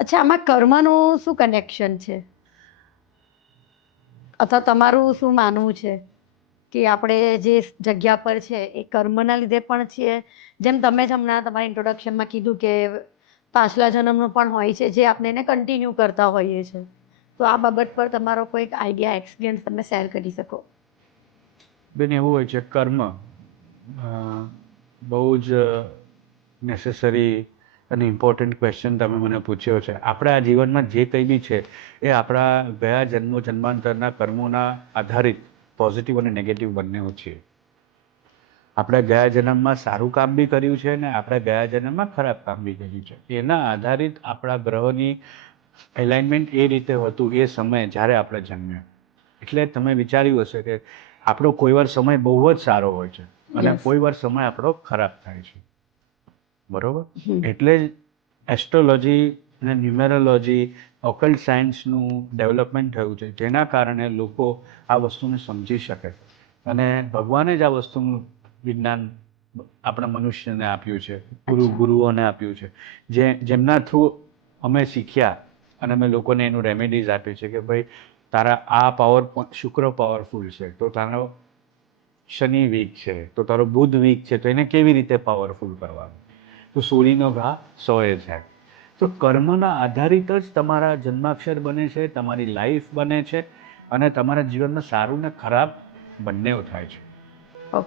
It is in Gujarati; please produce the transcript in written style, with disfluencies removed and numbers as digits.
અચ્છા, આમાં કર્મનું શું કનેક્શન છે, અથવા તમારું શું માનવું છે કે આપણે જે જગ્યા પર છે એ કર્મના લીધે પણ છીએ, જેમ તમે જ હમણાં તમારા ઇન્ટ્રોડક્શનમાં કીધું કે પાછલા જન્મનું પણ હોય છે જે આપણે એને કન્ટિન્યુ કરતા હોઈએ છીએ, તો આ બાબત પર તમારો કોઈક આઈડિયા એક્સપિરિયન્સ તમે શેર કરી શકો? બેન, એવું હોય છે કર્મ બહુ જ નેસેસરી અને ઇમ્પોર્ટન્ટ ક્વેશ્ચન તમે મને પૂછ્યો છે. આપણે આ જીવનમાં જે કંઈ બી છે એ આપણા ગયા જન્માંતરના કર્મોના આધારિત પોઝિટિવ અને નેગેટિવ બંને છીએ. આપણે ગયા જન્મમાં સારું કામ બી કર્યું છે ને આપણે ગયા જન્મમાં ખરાબ કામ બી કર્યું છે. એના આધારિત આપણા ગ્રહોની એલાઇનમેન્ટ એ રીતે હતું એ સમયે જ્યારે આપણે જન્મ્યા. એટલે તમે વિચાર્યું હશે કે આપણો કોઈ વાર સમય બહુ જ સારો હોય છે અને યસ. કોઈ વાર સમય આપણો ખરાબ થાય છે. બરોબર? એટલે જ એસ્ટ્રોલોજી અને ન્યુમેરોલોજી, ઓકલ્ટ સાયન્સનું ડેવલપમેન્ટ થયું છે, જેના કારણે લોકો આ વસ્તુને સમજી શકે. અને ભગવાને જ આ વસ્તુનું વિજ્ઞાન આપણા મનુષ્યને આપ્યું છે, ગુરુઓને આપ્યું છે, જેમના થ્રુ અમે શીખ્યા અને અમે લોકોને એનું રેમેડીઝ આપી છે કે ભાઈ તારા આ શુક્ર પાવરફુલ છે તો તારો શનિ વીક છે, તો તારો બુધ વીક છે, તો એને કેવી રીતે પાવરફુલ કરવાનું? તો સોળીનો ઘા સોએ જાય. તો કર્મના આધારિત જ તમારા જન્માક્ષર બને છે, તમારી લાઈફ બને છે અને તમારા જીવનમાં સારું ને ખરાબ બંને થાય છે.